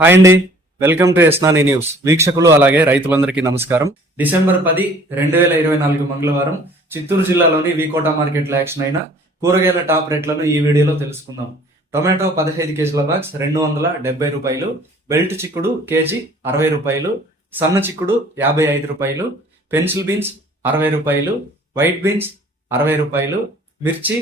Hi అండి, welcome to ఎస్నాని news. వీక్షకులు అలాగే రైతులందరికీ నమస్కారం. డిసెంబర్ 10, 2024 మంగళవారం చిత్తూరు జిల్లాలోని వీకోట మార్కెట్లో యాక్షన్ అయిన కూరగాయల టాప్ రేట్లను ఈ వీడియోలో తెలుసుకుందాం. టొమాటో 15 కేజీల బాక్స్ 270 రూపాయలు, బెల్ట్ చిక్కుడు కేజీ 60 రూపాయలు, సన్న చిక్కుడు 55 రూపాయలు, పెన్సిల్ బీన్స్ 60 రూపాయలు, వైట్ బీన్స్ 60 రూపాయలు, మిర్చి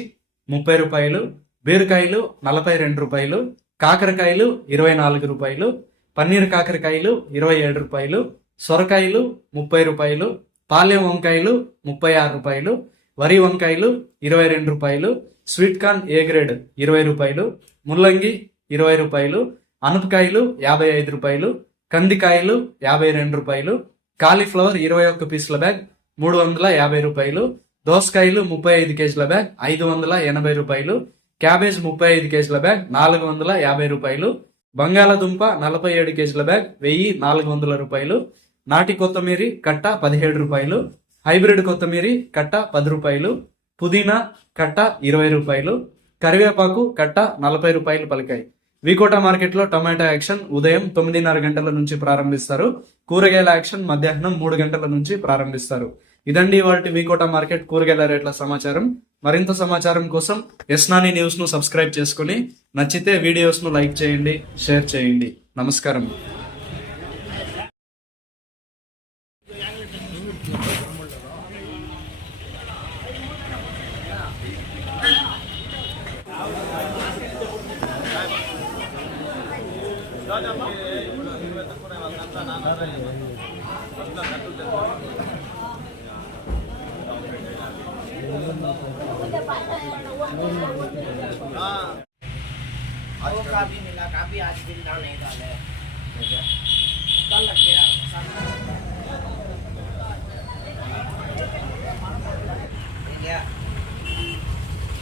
30 రూపాయలు, బీరకాయలు 42 రూపాయలు, కాకరకాయలు 24 రూపాయలు, పన్నీర్ కాకరకాయలు 27 రూపాయలు, సొరకాయలు 30 రూపాయలు, పాలెం వంకాయలు 36 రూపాయలు, వరి వంకాయలు 22 రూపాయలు, స్వీట్ కార్న్ ఏ గ్రేడ్ 20 రూపాయలు, ముల్లంగి 20 రూపాయలు, అనపకాయలు 55 రూపాయలు, కందికాయలు 52 రూపాయలు, కాలీఫ్లవర్ 21 పీసుల బ్యాగ్ 350 రూపాయలు, దోసకాయలు 35 కేజీల బ్యాగ్ 580 రూపాయలు, క్యాబేజ్ 35 కేజీల బ్యాగ్ 450 రూపాయలు, బంగాళదుంప 47 కేజీల బ్యాగ్ 1400 రూపాయలు, నాటి కొత్తిమీరి కట్ట 17 రూపాయలు, హైబ్రిడ్ కొత్తిమీరి కట్ట 10 రూపాయలు, పుదీనా కట్ట 20 రూపాయలు, కరివేపాకు కట్ట 40 రూపాయలు పలికాయి. వీకోట మార్కెట్లో టమాటా యాక్షన్ ఉదయం 9:30 గంటల నుంచి ప్రారంభిస్తారు. కూరగాయల యాక్షన్ మధ్యాహ్నం 3 గంటల నుంచి ప్రారంభిస్తారు. ఇదండి ఇవాల్టి వీకోట మార్కెట్ కూరగాయల రేట్ల సమాచారం. మరింత సమాచారం కోసం ఎస్నాని న్యూస్ ను సబ్స్క్రైబ్ చేసుకుని నచ్చితే వీడియోస్ ను లైక్ చేయండి, షేర్ చేయండి. నమస్కారం. वो काफी मिला, काफी आज दिन डाउन नहीं डाले कल लग गया क्या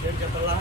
डेढ़ चपला